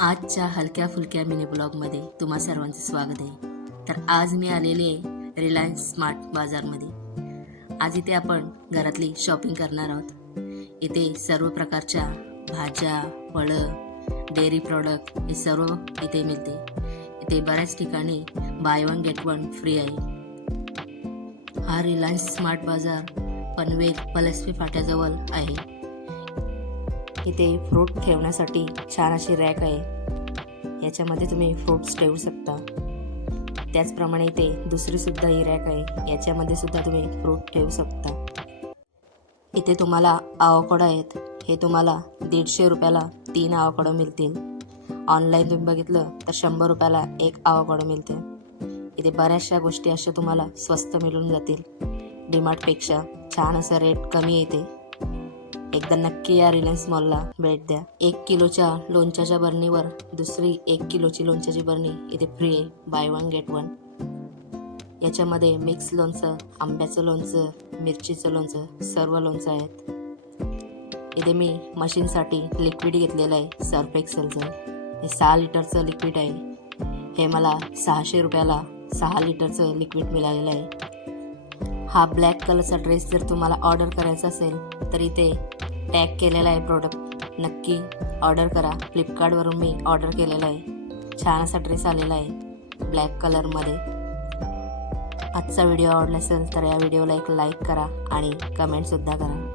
आजच्या हलक्या फुलक्या मिनी ब्लॉगमध्ये तुम्हा सर्वांचं स्वागत आहे. तर आज मी आलेले आहे रिलायन्स स्मार्ट बाजारमध्ये. आज इथे आपण घरातली शॉपिंग करणार आहोत. इथे सर्व प्रकारच्या भाज्या, फळं, डेअरी प्रॉडक्ट हे सर्व इथे मिळते. इथे बऱ्याच ठिकाणी by one get one free आहे. हा रिलायन्स स्मार्ट बाजार पनवेल पलसपी फाट्याजवळ आहे. इथे फ्रूट ठेवण्यासाठी छान अशी रॅक आहे. याच्यामध्ये तुम्ही फ्रूट्स ठेवू शकता. त्याचप्रमाणे इथे दुसरी सुद्धा ही रॅक आहे. याच्यामध्ये सुद्धा तुम्ही फ्रूट ठेवू शकता. इथे तुम्हाला आवोकाडो आहेत. हे तुम्हाला 150 रुपयाला 3 आवोकाडो मिळतील. ऑनलाईन तुम्ही बघितलं तर 100 रुपयाला 1 आवोकाडो मिळते. इथे बऱ्याचशा गोष्टी अशा तुम्हाला स्वस्त मिळून जातील. डीमार्टपेक्षा छान असं रेट कमी येते. एकदा नक्की या रिलायन्स मॉलला भेट द्या. 1 किलोच्या लोणच्याच्या बरणीवर दुसरी 1 किलोची लोणच्याची बरणी इथे फ्री आहे. By one get one. याच्यामध्ये मिक्स लोणचं, आंब्याचं लोणचं, मिरचीचं लोणचं, सर्व लोणचं आहेत. इथे मी मशीनसाठी लिक्विड घेतलेलं आहे सर्फ एक्सेलचं. हे 6 लिटरचं लिक्विड आहे. हे मला 600 रुपयाला 6 लिटरचं लिक्विड मिळालेलं आहे. हा ब्लॅक कलरचा ड्रेस जर तुम्हाला ऑर्डर करायचा असेल तर इथे टॅग केलेला आहे प्रोडक्ट. नक्की ऑर्डर करा. फ्लिपकार्टवरून मी ऑर्डर केलेला आहे. छान असा ड्रेस आलेला आहे ब्लॅक कलरमध्ये. आजचा व्हिडिओ आवडला असेल तर या व्हिडिओला एक लाईक करा आणि कमेंटसुद्धा करा.